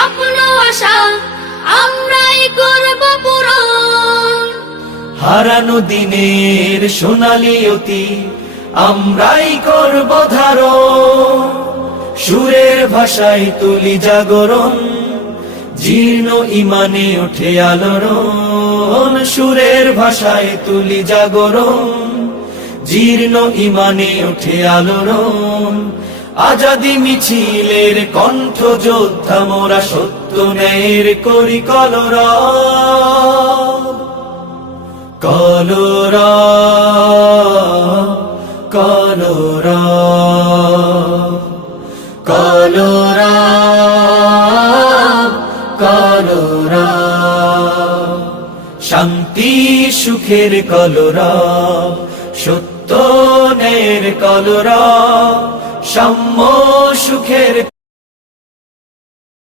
স্বপ্ন আশা আমরাই করব পূরণ। হারানো দিনের সোনালি অতি আমরাই করব ধারণ। সুরের ভাষায় তুলি জাগরণ, জীর্ণ ইমানে ওঠে আলোড়ন। সুরের ভাষায় তুলি জাগরণ, জীর্ণ ইমানে ওঠে আলোড়ন। আজাদি মিছিলের কণ্ঠ যোদ্ধা মোরা, সত্য ন্যায়ের করি কলরব। কলরব কলরব কলরব কলরব। শান্তি সুখের কলরব, সত্য ন্যায়ের কলরব, সাম্য সুখের